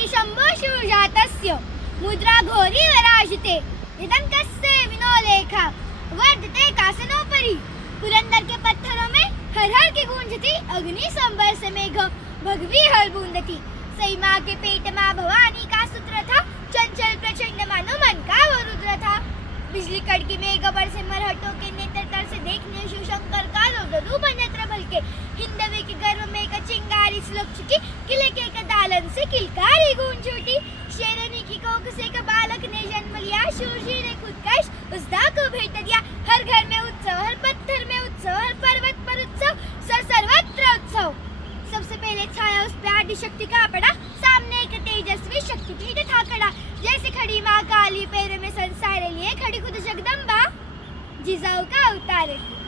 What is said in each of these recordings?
श्री शंभो शिवजातस्य मुद्रा घोरी वराजते निदंकस्य विनोलेखा वर्धते कासनोपरि। पुरंदर के पत्थरों में हर हर की गूंजती अग्नि संबर से मेघ भगवी हर बूंदती। सई माँ के पेट माँ भवानी का सूत्र था, चंचल प्रचंड मानो मन का वो रुद्र था। बिजली कड़की मेघ बरसे मरहटों के नेत्र तर से देखने शिव शंकर का रूप नेत्र भलके। हिंदवी के गर्भ में एक चिंगारी सुलग चुकी, किले के एक दालन से किलकारी गूंज उठी। शेरनी की कोख से एक बालक ने जन्म लिया, शूरजी ने खुद कश उस दा को भेंट दिया। हर घर में उत्सव, हर पत्थर में उत्सव, हर पर्वत पर उत्सव, सर्वत्र उत्सव। सबसे पहले छाया उस पे आदि शक्ति का पड़ा, सामने एक तेजस्वी शक्तिपीठ था खड़ा। जैसे खड़ी माँ काली, पैर में संसार लिए खड़ी खुद जगदम्बा, जिजाऊ का अवतार थी।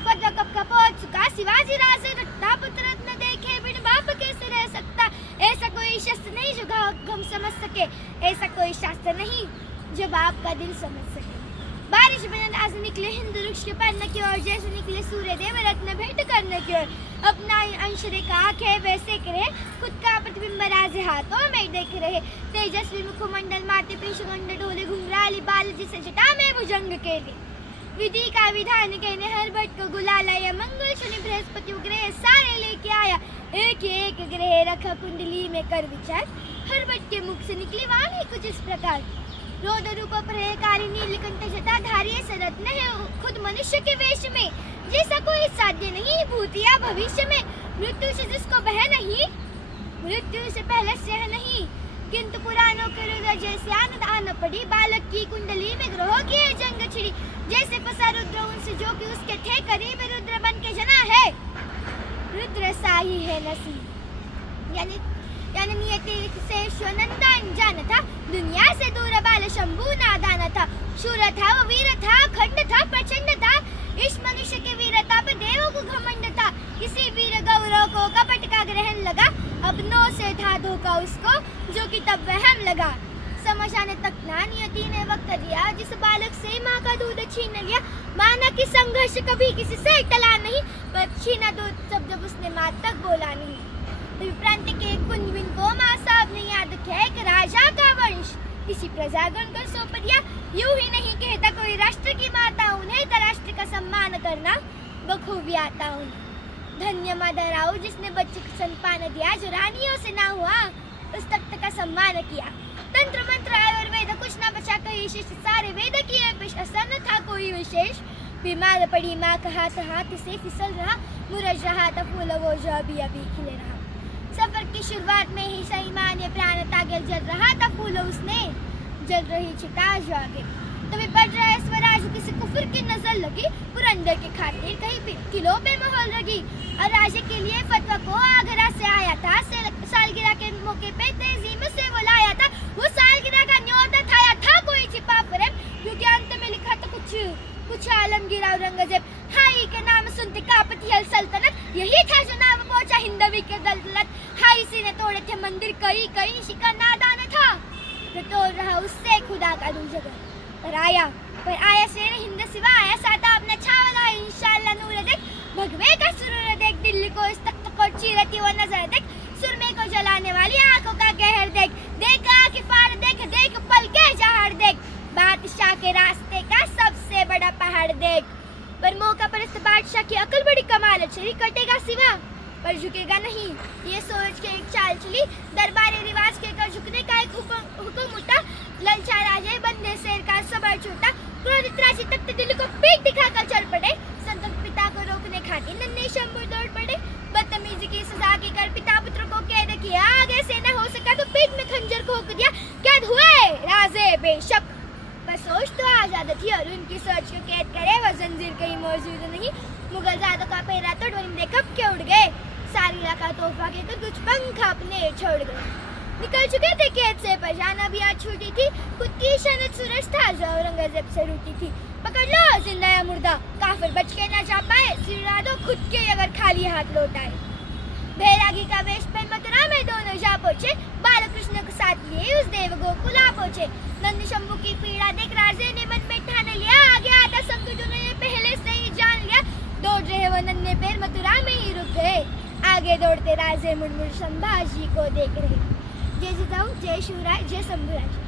फतवा कब का पहुंच चुका, शिवाजी राजे रट्टा पुत्र न देखे बिन बाप कैसे रह सकता। ऐसा कोई शस्त्र नहीं जो गम समझ सके, ऐसा कोई शास्त्र नहीं जो बाप का दिल समझ सके। बारिश में अंदाज निकले हिंदू वृक्ष के पन्न की ओर, जैसे निकले सूर्य देव रत्न भेंट करने की ओर। अपना अंश रेखा आंखें वैसे करे, खुद का प्रतिबिंब राजे हाथों में देख रहे। तेजस्वी मुखमंडल माथे पे सुगंध ढोले, घुंघराली बाल जिसे जटा में भुजंग के लिए। विधि का विधान कहने हर भट्ट को गुलाला, या मंगल शनि बृहस्पति ग्रह सारे लेके आया। एक ग्रह रखा कुंडली में कर विचार, हर भट्ट के मुख से निकली वाणी कुछ इस प्रकार। रोद रूप प्रलयकारी नीलकंठ जटाधारी सरत्न है खुद मनुष्य के वेश में। जैसा कोई साध्य नहीं भूत या भविष्य में, मृत्यु से जिसको बह नहीं, मृत्यु से पहले से नहीं। किंतु पुराणों के रुद्र जैसे आन पड़ी, बालक की कुंडली में ग्रहों की जंग छिड़ी। जैसे फंसा रुद्र उनसे जो कि उसके थे करीब, रुद्र बन के जना है, रुद्र सा ही है नसीब। यानी नियति से स्वनंदन जान था, दुनिया से दूर बाल शंभु नादान था। शूर था वो वीर था, खंड था प्रचंड था, इस मनुष्य के वीरता पे देवों को घमंड था। किसी वीर गौरव को कपट का ग्रहण लगा, अपनों से था धोखा उसको जो कि तब वहम लगा। समझाने तक ना नियति ने वक्त दिया, जिस बालक से माँ का दूध छीन लिया। माना कि संघर्ष कभी किसी से टला नहीं, पर छीना दूध जब उसने माँ तक बोला नहीं। प्रांत के कुंजबिन को माँ साहब ने याद किया, एक राजा का वंश किसी प्रजागण को सौंप दिया। यूं ही नहीं कहता कोई राष्ट्र की माता, उन्हें तो राष्ट्र का सम्मान करना बखूबी आता उन्हें। धन्य माता राव जिसने बच्चे को स्तनपान दिया, जो रानियों से ना हुआ उस तख्त का सम्मान किया। तंत्र मंत्र आयुर्वेद कुछ ना बचा कोई शिष्य, सारे वेद किए पेश, असर न था कोई विशेष। बीमार पड़ी माँ का हाथ से फिसल रहा, मुरझ रहा था फूल वो जो अभी खिले रहा। सफर की शुरुआत में ही सही माँ ने प्राण तागे, जल रहा था फूल उसने, जल रही चिता जो आगे। तभी बढ़ रहा स्वराज किसी कुफर की नजर लगी, पुरंदर के खातिर कहीं किलो पे मोहर लगी। और राजे के लिए फतवा को आगरा से आया था, सालगिरह के मौके पे तहजीब से वो लाया था। वो सालगिरह का न्योता था कोई छिपा प्रेम, क्योंकि अंत में लिखा था कुछ आलमगीर औरंगजेब। हाई के नाम सुनते कांपती है सल्तनत, यही था जो नाम पहुंचा हिंदवी के दलदलत। हाई सी ने तोड़े थे मंदिर कई शिका नादान था, जो तोड़ रहा उससे खुदा का दूर पर आया शेर हिंद सिवा आया साता अपना छावला। इंशाल्लाह नूर देख, भगवे का सुरूर देख, दिल्ली को इस तख्त को चीरती वो नजर देख, सुरमे को जलाने वाली आंखों का कहर देख, देख आंखें फाड़ देख पल के जहर देख, बादशाह के रास्ते का सबसे बड़ा पहाड़ देख। पर मौका परस्त बादशाह की अकल बड़ी कमाल चली, कटेगा सिवा पर झुकेगा नहीं, ये सोच के एक चाल चली। दरबारी रिवाज के कर झुकने का एक हुक्म उठा, ललचा राजे बंदे शेर का सबर छूटा। क्रोधित राशि तख्त दिल्ली को पीठ दिखाकर चल पड़े, संतत पिता को रोकने खातिर नन्हे शंभू दौड़ पड़े। बदतमीजी की सजा की कर पिता पुत्र को कैद किया, आगे से न हो सका तो पीठ में खंजर खोक दिया। कैद हुए राजे बेशक, पर सोच तो आजाद थी और उनकी सोच को कैद करे वो जंजीर कहीं मौजूद नहीं। मुगल जादों का पहरा तो डोरिंदे कब के उड़ गए, सारी का तोहफा के कुछ पंख अपने छोड़ गए। निकल चुके थे कैद से, पर जाना भी आज छूटी थी। खुद की शनत सूरज था जो औरंगजेब से रूठी थी। पकड़ लो जिंदा या मुर्दा, काफिर बच के ना जा पाए, सिरा दो खुद के अगर खाली हाथ लौटाए। बैरागी का वेश पहन मथुरा में दोनों जा पहुंचे, बालकृष्ण को साथ लिए उस देव गोकुल आ पहुंचे। नंद शंभू की पीड़ा देख राजे ने मन में ठान लिया, आगे आता संकट उन्होंने पहले से ही जान लिया। दौड़ रहे वो नन्हे पैर मथुरा में ही रुक गए, आगे दौड़ते राजे मुड़ संभाजी को देख रहे। जय जय जय शिवराय, जय शंभूराज।